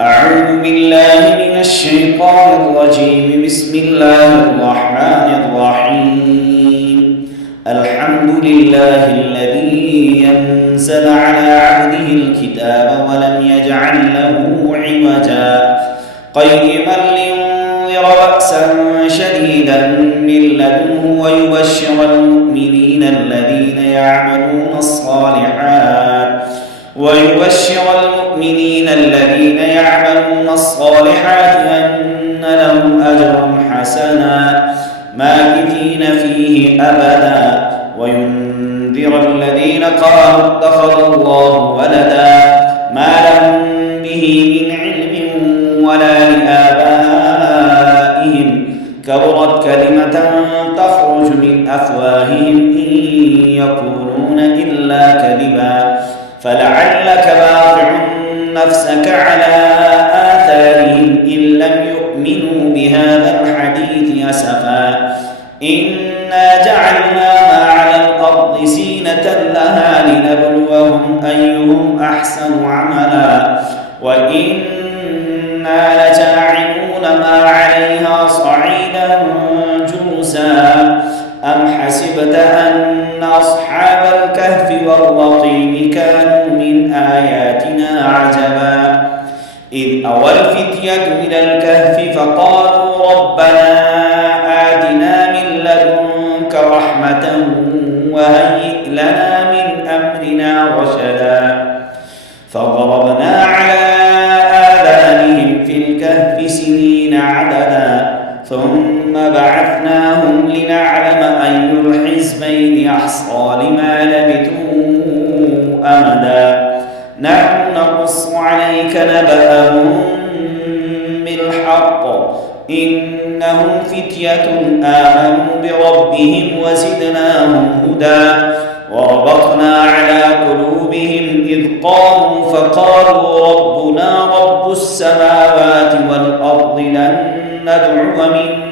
أعوذ بالله من الشيطان الرجيم. بسم الله الرحمن الرحيم. الحمد لله الذي أنزل على عبده الكتاب ولم يجعل له عوجا قيما لينذر بأسا شديدا من لدنه ويبشر المؤمنين الذين يعملون الصالحات أن لهم أجرا حسنا ماكثين فيه أبدا وينذر الذين قالوا اتخذ الله ولدا ما لهم به من علم ولا لآبائهم كبرت كلمة تخرج من أفواههم إن يقولون إلا كذبا فلعلك باخع نفسك على آثارهم إن لم يؤمنوا بهذا الحديث أسفا إنا جعلنا ما على الأرض زينة لها لنبلوهم أيهم أحسن عملا وإنا لجاعلون ما عليها صعيدا جرزا أم حسبت أن أصحاب الكهف والرقيم كانوا من آياتنا عجبا إذ أوى الفتية إلى الكهف فقالوا ربنا آتنا من لدنك رحمة وهيئ لنا من أمرنا رشدا فضربنا على آذانهم في الكهف سنين عددا ثم بعثناهم لنعلم أي الحزبين أحصى لما لبثوا أمدا نحن نقص عليك نبأهم بالحق إنهم فتية آمنوا بربهم وزدناهم هدى وربطنا على قلوبهم إذ قاموا فقالوا ربنا رب السماوات والأرض لن ندعو من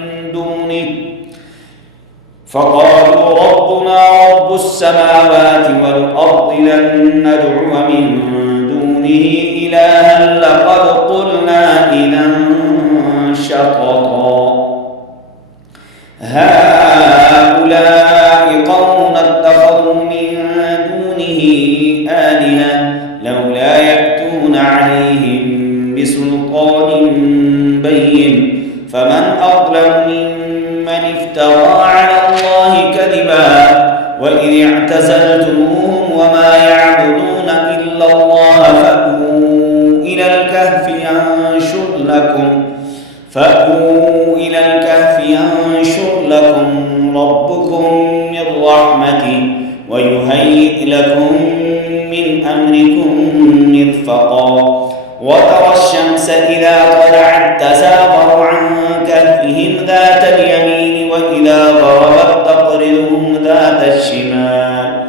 دونه إلها لقد قلنا إذا شططا هؤلاء قوم اتخذوا من دونه آلهة لولا يأتون عليهم بسلطان بين فمن أظلم ممن افترى على الله كذبا وإذ اعتزلتموهم وما يعبدون إلا الله فأووا إلى الكهف ينشر لكم ربكم من رحمته ويهيئ لكم من أمركم مرفقا وترى الشمس إذا طلعت تزاور عن كهفهم ذات اليمين وإذا غربت تقرضهم ذات الشمال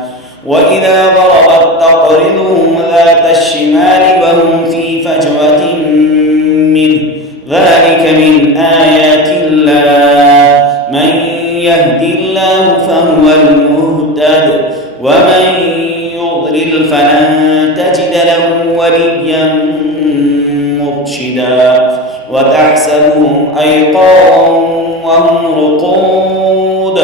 وهم في فجوة منه ذلك من آيات الله من يهد الله فهو المهتد ومن يضلل فلن تجد له وليا مرشدا وتحسبهم أيقاظا وهم رقود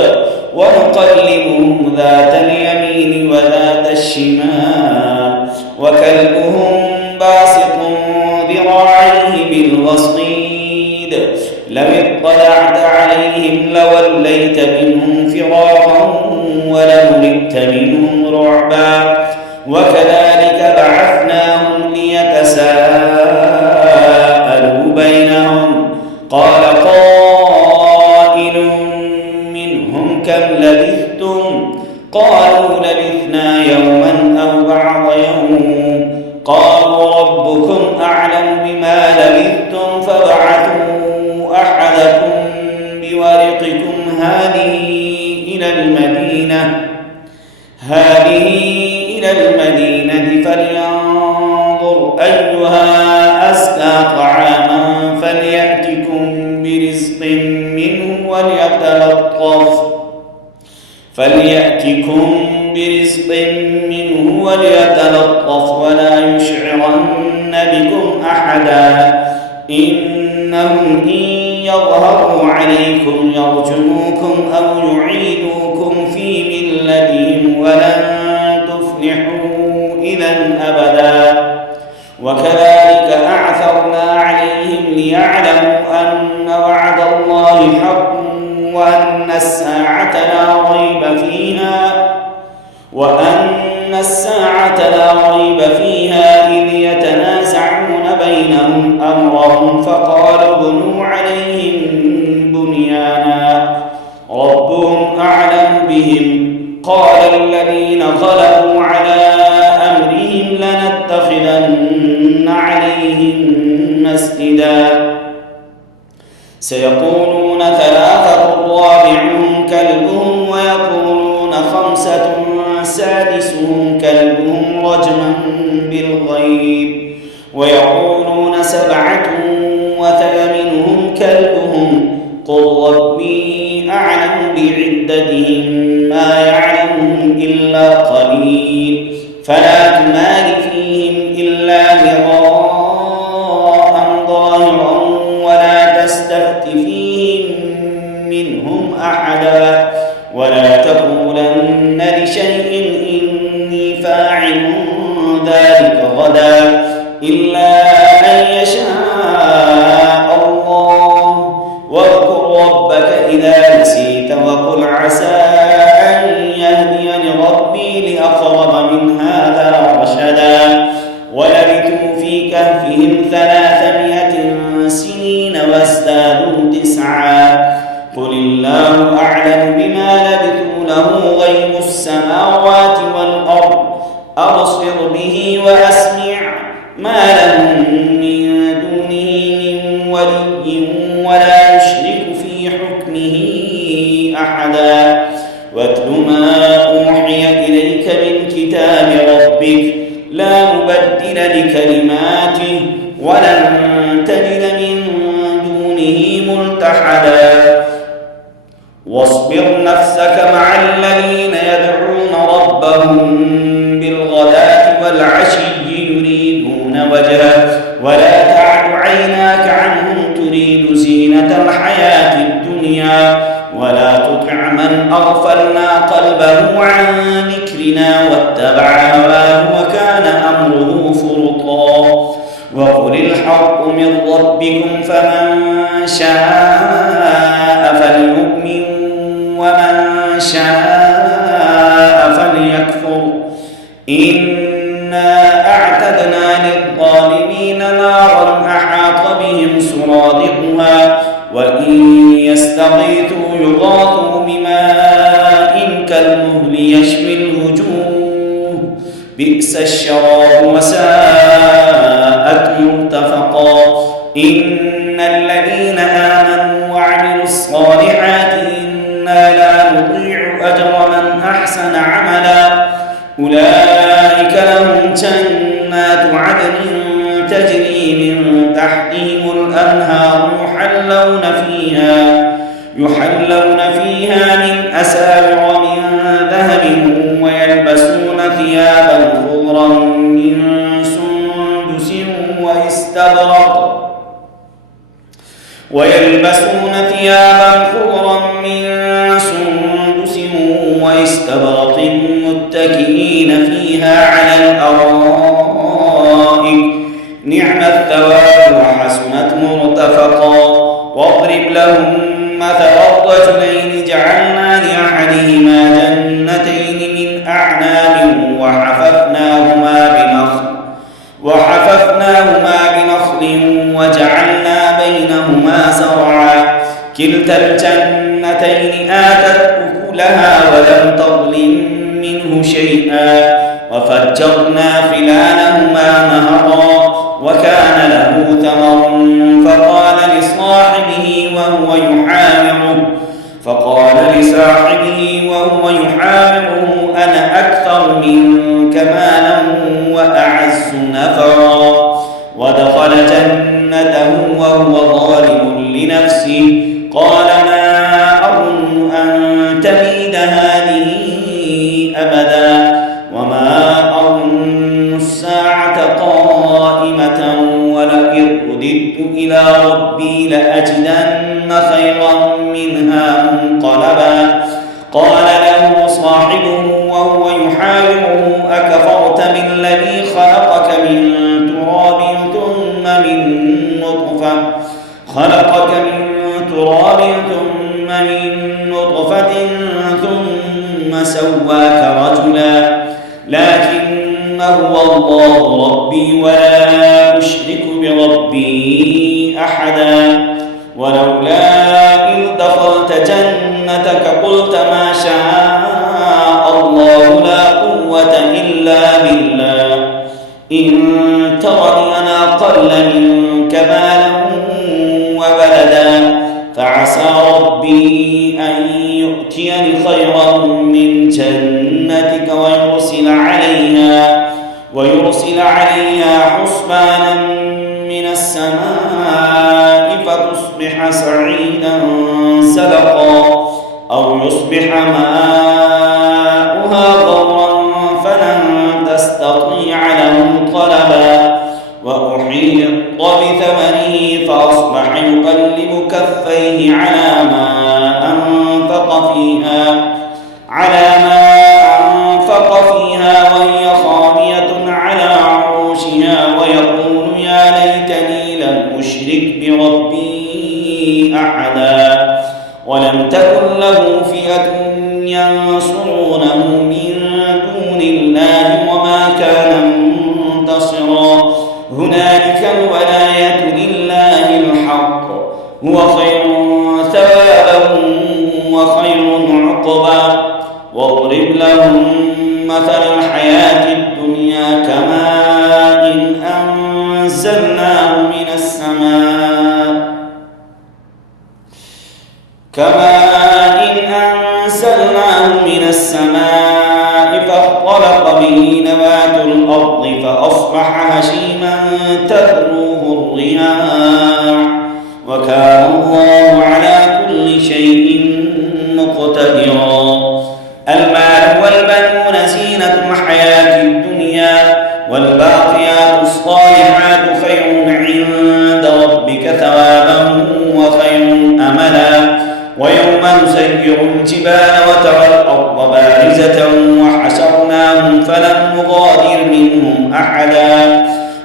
ونقلبهم ذات اليمين وذات الشمال وكلبهم باسط ذراعيه بالوصيد لو اطلعت عليهم لوليت منهم فرارا ولملئت منهم رعبا وكذلك بعثناهم ليتساءلوا بينهم قال قائل منهم كم لبثتم قالوا لبثنا يوما أو بعض يوم قالوا ربكم أعلم بما لبثتم فابعثوا أحدكم بورقكم هذه إلى المدينة فلينظر أيها أزكى طعاما فليأتكم برزق منه وليتلطف ولا يشعرن بكم أحدا إنهم إن يظهروا عليكم يرجموكم أو يعيدوكم في ملتهم ولن تفلحوا إذا أبدا. وكذلك أعثرنا عليهم ليعلموا أن وعد الله حق وأن الساعة لا ريب فيها إذ يتنازعون بينهم أمرهم فقالوا ابنوا عليهم بنيانا ربهم أعلم بهم قال الذين غلبوا على أمرهم لنتخذن عليهم مسجدا. سيقولون ثلاثة رابعهم كلبهم ويقولون خمسة سادسهم كلبهم رجما بالغيب ويقولون سبعة وثامنهم كلبهم قل ربي أعلم بعدتهم ما يعلمهم إلا قليل فلا تمار فيهم إلا مراء ظاهرا ولا تستفت فيهم منهم أحدا ولا تقولن لشيء إني فاعل ذلك غدا إلا أن يشاء الله واذكر ربك إذا نسيت وقل عسى أن يهديني ربي لأقرب من هذا رشدا. ولبثوا في كهفهم 300 سنين وازدادوا 9 قل الله أعلم بما لبثوا له غيب السماوات والأرض أبصر به وأسمع ما لهم من دونه من ولي ولا يشرك في حكمه أحدا. واتل ما أوحي إليك من كتاب ربك لا مبدل لكلماته ولن تجد من دونه ملتحدا. واصبر نفسك مع الذين يدعون ربهم بالغداة والعشي يريدون وجهه ولا تعد عيناك عنهم تريد زينة الحياة الدنيا ولا تطع من أغفلنا قلبه عن ذكرنا واتبع هواه وكان أمره فرطا. وقل الحق من ربكم فمن شاء فليؤمن ومن شاء فليكفر إنا أعتدنا للظالمين نارا أحاط بهم سرادقها وإن يستغيثوا يغاثوا بماء كالمهل يشوي الوجوه بئس الشراب وساءت مرتفقا. إن الذين آمنوا وعملوا الصالحات إنا لا نضيع أجر من أحسن عملا أولئك لهم جنات عدن تجري من تحتهم الأنهار يحلون فيها من أساور من ذهب ويلبسون ثيابا خضرا من سندس واستبرق متكئين فيها على الأرائك نعم الثواب وحسنت مرتفقا. واضرب لهم مثل الرجلين جعلنا لأحدهما جنتين من أعناب وحففناهما بنخل وجعلنا بينهما زرعا كلتا الجنتين آتت أكلها ولم تظلم منه شيئا وفجرنا خلالهما نهرا وكان له ثمر فقال لصاحبه وهو يحاوره أنا أكثر منك مالا وأعز نفرا. ودخل جنته وهو ظالم لنفسه قال ما أظن أن تبيد هذه أبدا وما أظن الساعة قائمة ولئن رددت إلى ربي لأجدن خيرا منها منقلبا. قال له صاحبه وهو يحاوره أكفرت بالذي خلقك من تراب ثم من نطفة ثم سواك رجلا. لكن هو الله ربي ولا أشرك بربي أحدا. ولولا إذ دخلت جنتك قلت ما شاء الله لا قوة إلا بالله إن ترني أنا أقل منك مالا وولدا فعسى ربي أن يؤتيني خيرا من جنتك ويرسل عليها حسبانا من السماء فتصبح صعيدا زلقا أو يصبح ماؤها غورا فلن تستطيع له طلبا. وأحيط بثمنه فأصبح يقلب كفيه على ما أنفق فيها وهي خاوية على عروشها ويقول يا ليتني لم أشرك بربي أحدا. ولم تكن له فئة ينصرونه من دون الله وما كان منتصرا. هنالك الولاية لله الحق هو خير ثوابا وخير عقبا. واضرب لهم مثل الحياة الدنيا كماء أنزلناه من السماء فاختلط به نبات الأرض فأصبح هشيما تذروه الرياح وكان الله على كل شيء مقتدرا. المال والبنون زينة الحياة الدنيا والباقيات الصالحات خير عند ربك ثوابا وخير أملا. ويوم نسير الجبال وترى الأرض بارزة وحشرناهم فلم نغادر منهم أحدا.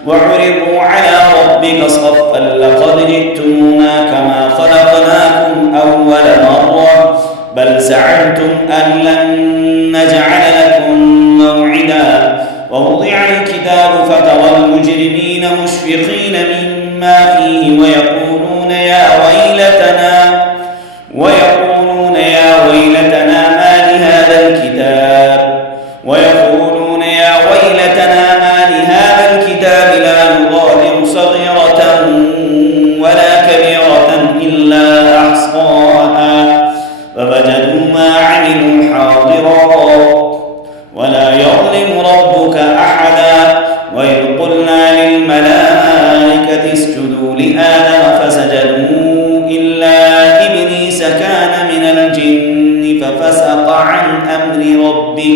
وعرضوا على ربك صفا لقد جئتمونا كما خلقناكم أول مرة بل زعمتم أن لن نجعل لكم موعدا. ووضع الكتاب فترى المجرمين مشفقين مما فيه ويقولون يا ويلتنا ما لهذا الكتاب لا يغادر صغيرة ولا كبيرة إلا أحصاها ووجدوا ما عملوا حاضرا ولا يظلم ربك أحدا. وإذ قلنا للملائكة اسجدوا لآدم فسجدوا إلا إبليس كان من الجن ففسق عن أمر ربه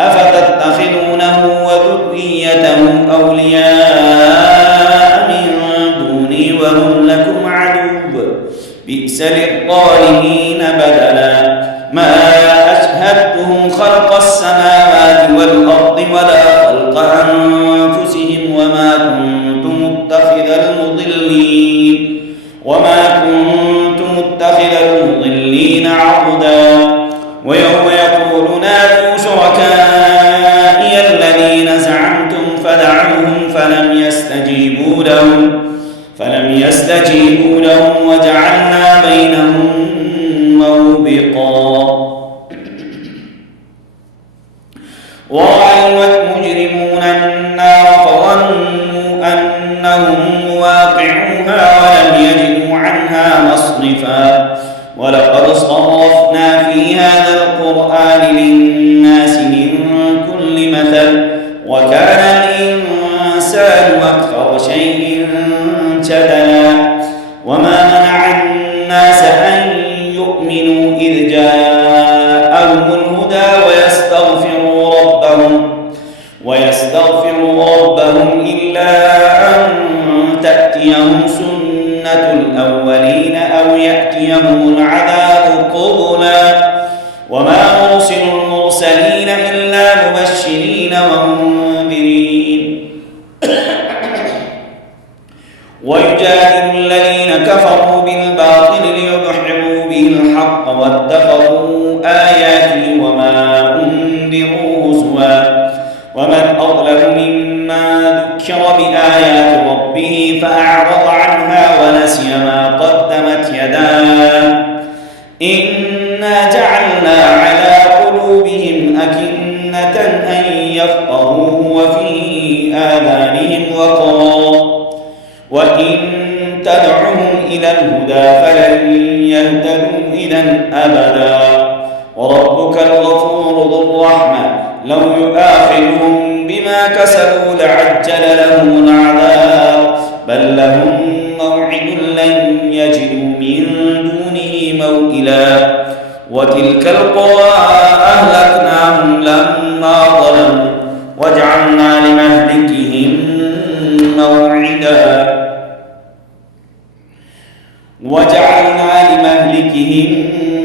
أفتتخذونه وذريته أولياء من دوني وهم لكم عدو بئس للظالمين بدلا. ما أشهدتهم خلق السماوات والأرض ولا خلق أنفسهم وما كنت متخذ المضلين عضدا. ويوم يقول نادوا شركائي الذين زعمتم فدعوهم فلم يستجيبوا لهم وجعلنا بينهم موبقا. ورأى المجرمون النار فظنوا أنهم واقعوها ولم يجدوا عنها مصرفا. ولقد صرفنا في هذا القرآن للناس من كل مثل وكان الإنسان أكثر شيء جدلا. وما منع الناس أن يؤمنوا إذ جاءهم الهدى ويستغفروا ربهم إلا أن تأتي تأتيهم سنة الأولين أو يأتيهم العذاب قبلا وما نرسل المرسلين إلا مبشرين ومنذرين ويجادل الذين كفروا بالباطل ليدحضوا به الحق واتخذوا آياتي وما أنذروا هزوا ومن أظلم ممن ذكر بآيات ربه فأعرض عنها ونسي ما قدمت يداه إنا جعلنا على قلوبهم أكنة أن يفقهوه وفي آذانهم وقرا وإن تدعهم إلى الهدى فلن يهتدوا إذا أبدا وربك الغفور ذو الرحمة لو يؤاخذهم بما كسبوا لعجل لهم العذاب بل لهم موعد لن يجدوا من دونه موئلا وتلك القرى أهلكناهم لما ظلموا وجعلنا لمهلكهم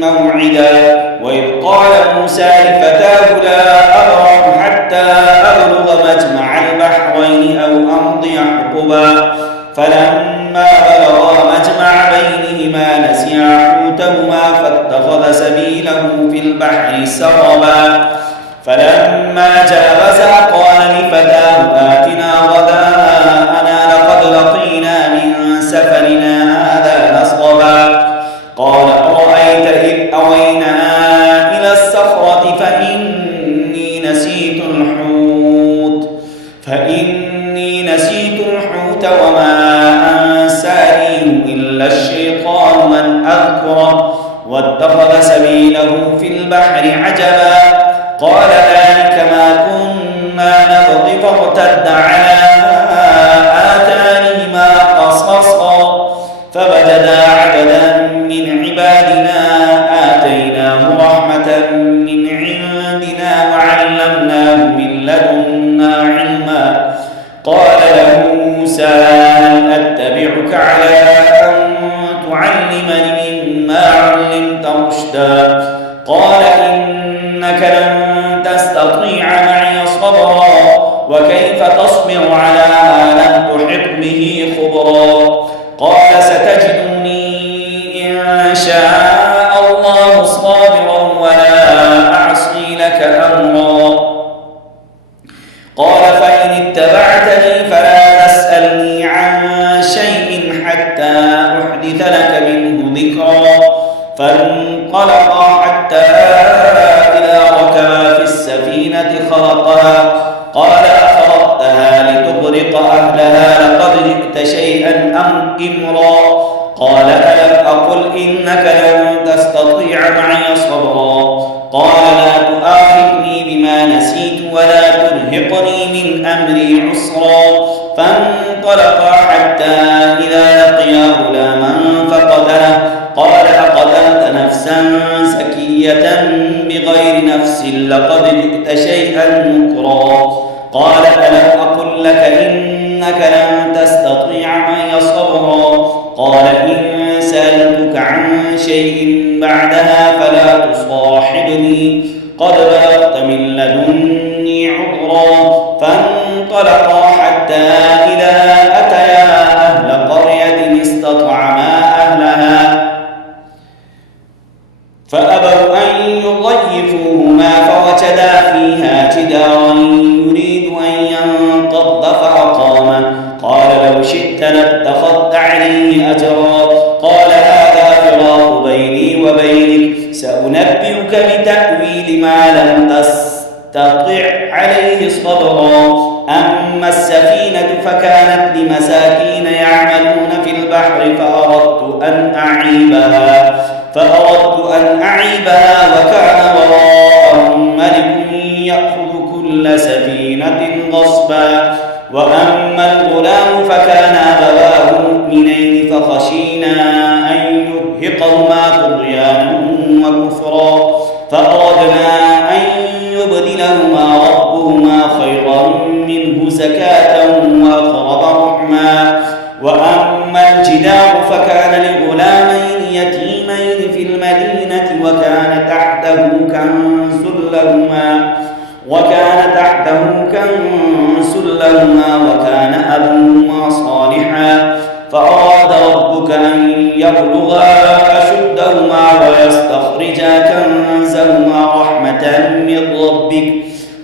موعدا وإذ قال موسى لفتاه لا أبرح حتى أبلغ مجمع البحرين أو أمضي حقبا فلما بلغا مجمع بينهما نسيا حوتهما فاتخذ سبيله في البحر سربا فلما جاوزا قال لفتاه آتنا غداءنا لقد لقينا من سفرنا هذا نصبا قال أرأيت إذ أوينا إلى الصخرة فإني نسيت الحوت وما أنسانيه إلا الشيطان أن أذكره واتخذ سبيله في البحر عجبا قال ذلك ما كنا نبغي فارتد على آثارهما قصصا فوجدا عبدا من عبادنا آتيناه رحمة من عندنا وعلمناه من لدنا علما قال له موسى هل أتبعك على أن تعلمني مما علمت رشدا قال إنك لن تستطيع معي صبرا وكيف تصبر على ما لم تحط به خبرا قال ستجدني إن شاء الله صابرا ولا أعصي لك أمرا قال فإن اتبعتني فلا تسألني عن شيء حتى أحدث لك منه ذكرا فانطلقا حتى إذا ركبا في السفينة خرقها قال أخرقتها لتغرق أهلها لقد جئت شيئا إمرا قال ألم أقل إنك لن تستطيع معي صبرا قال لا تؤاخذني بما نسيت ولا ترهقني من أمري عسرا فانطلقا حتى إذا لقيا غلاما فقتله قال أقتلت نفسا زكية بغير نفس لقد جئت شيئا نكرا قال ألم أقل لك إنك لن تستطيع معي صبرا قال إن سألتك عن شيء بعدها فلا تصاحبني قد بلغت من لدني عذرا فانطلقا حتى إذا أتيا أهل قرية استطعما أهلها فأبوا أن يضيفوهما فوجدا فيها جدارا يريد أن ينقض فأقامه قال لو شئت لاتخذت عليه أجرا قال هذا فراق بيني وبينك سأنبئك بتأويل ما لم تستطع عليه صبرا أما السفينة فكانت لمساكين يعملون في البحر فأردت أن أعيبها وكان وراءهم ملك يأخذ كل سفينة غصبا وأما الغلام فكان أبواه مؤمنين فخشينا أن يرهقهما طغيانا وكفرا فأردنا أن يبدلهما ربهما خيرا منه زكاة وأقرب رحما وأما الجدار فكان لغلامين يتيمين في المدينة وكان أبوهما صالحا فأراد ربك أن يبلغا أشدهما ويستخرجا كنزهما رحمة من ربك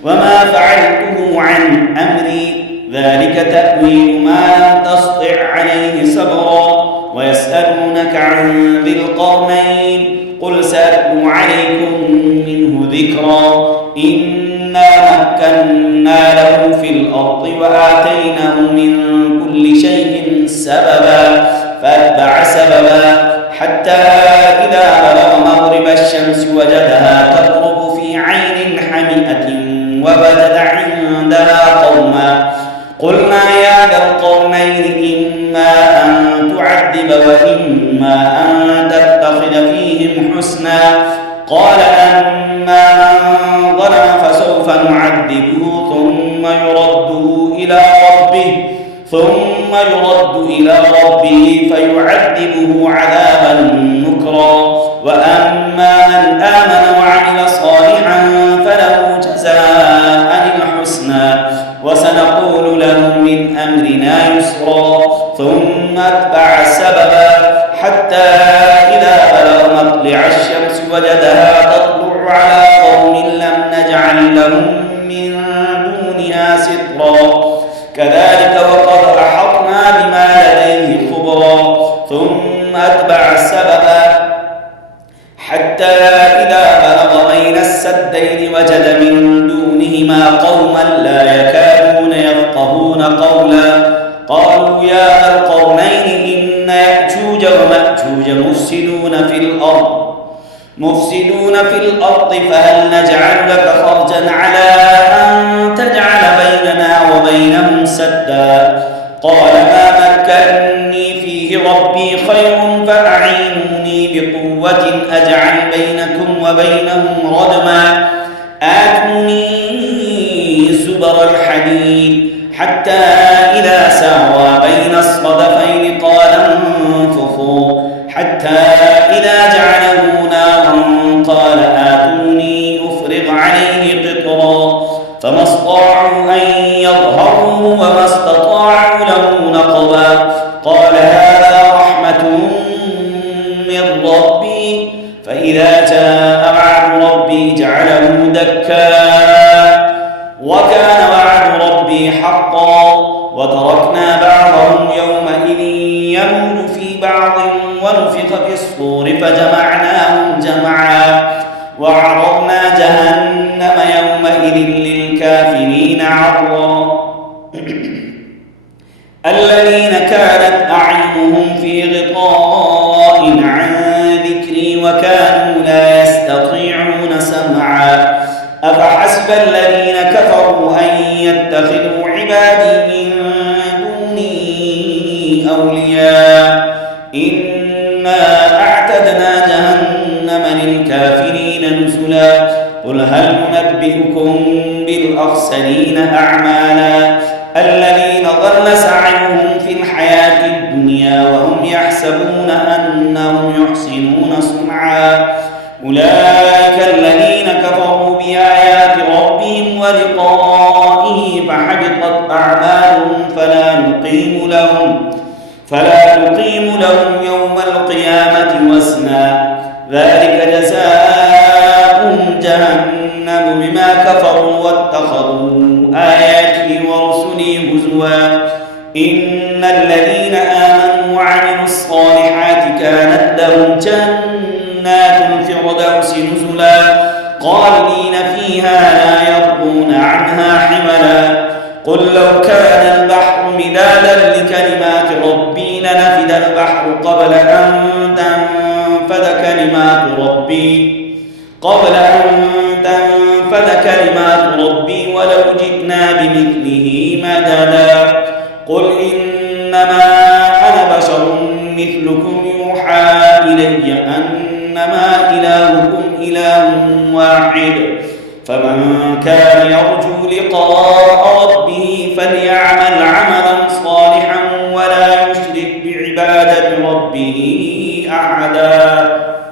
وما فعلته عن أمري ذلك تأويل ما لم تسطع عليه صبرا ويسألونك عن ذي القرنين قل سأتلو عليكم منه ذكرا إنا مكنا له في الأرض وآتيناه من كل شيء سببا فأتبع سببا حتى إذا بلغ مغرب الشمس وجدها تغرب في عين حمئة ووجد عندها قوما قلنا يا ذا القرنين إما أن تعذب وإما أن تتخذ فيهم حسنا قال أما من ظلم فسوف نعذبه ثم يرد إلى ربه فيعذبه عذابا نكرا وأما من آمن وعمل صالحا فله جزاء الحسنى وسنقول له من أمرنا يسرا ثم أتبع سببا حتى إذا بلغ مطلع الشمس وجدها تطلع على قوم لم نجعل لهم من دونها سترا كذلك وقد أحطنا بما لديه خبرا ثم أتبع سببا حتى إذا بلغ بين السدين وجد من دونهما قوما لا يكادون يفقهون قولا قالوا يا ذا القرنين إن يأجوج ومأجوج مفسدون في الأرض فهل نجعل لك خرجا على أن تجعل بيننا وبينهم سدا قال ما مكنني فيه ربي خير فأعينوني بقوة أجعل بينكم وبينهم ردما آتوني زبر الحديد حتى إذا ساوى بين الصدفين قال انفخوا حتى إذا جعله نارا قال آتوني أفرغ عليه قطرا فما استطاعوا أن يظهروا وما استطاعوا له نقبا قال هذا رحمة من ربي فإذا جاء وعد ربي جعله دكا وكان وعد ربي حقا وتركنا بعضهم يومئذ يموج في بعض ونفخ في الصور فجمعناهم جمعا وعرضنا جهنم يومئذ للكافرين عرضا الذين كانت أعينهم في غطاء عن ذكري وكانوا لا يستطيعون سمعا أفحسب الذين كفروا أن يتخذوا عبادي من دوني أولياء إنا أعتدنا جهنم للكافرين نزلا قل هل ننبئكم بالأخسرين أعمالا الذين ضل سعيهم في الحياة الدنيا وهم يحسبون أنهم يحسنون صنعا أولئك الذين كفروا بآيات ربهم ولقائه فحبطت أعمالهم فلا نقيم لهم يوم القيامة وزنا ذلك جزاؤهم جهنم بما كفروا واتخذوا آياتي ورسلي هزوا إن الذين آمنوا وعملوا الصالحات كانت لهم جنات الفردوس نزلا خالدين فيها لا يبغون عنها حولا قل لو كان البحر مدادا لكلمات ربي لنفد البحر قبل أن تنفد كلمات ربي ولو جئنا بمثله مددا قل إنما أنا بشر مثلكم يوحى إلي أنما إلهكم إله واحد فمن كان يرجو لقاء ربه فليعمل عملا صالحا ولا يشرك بعبادة بعد بربه أحدا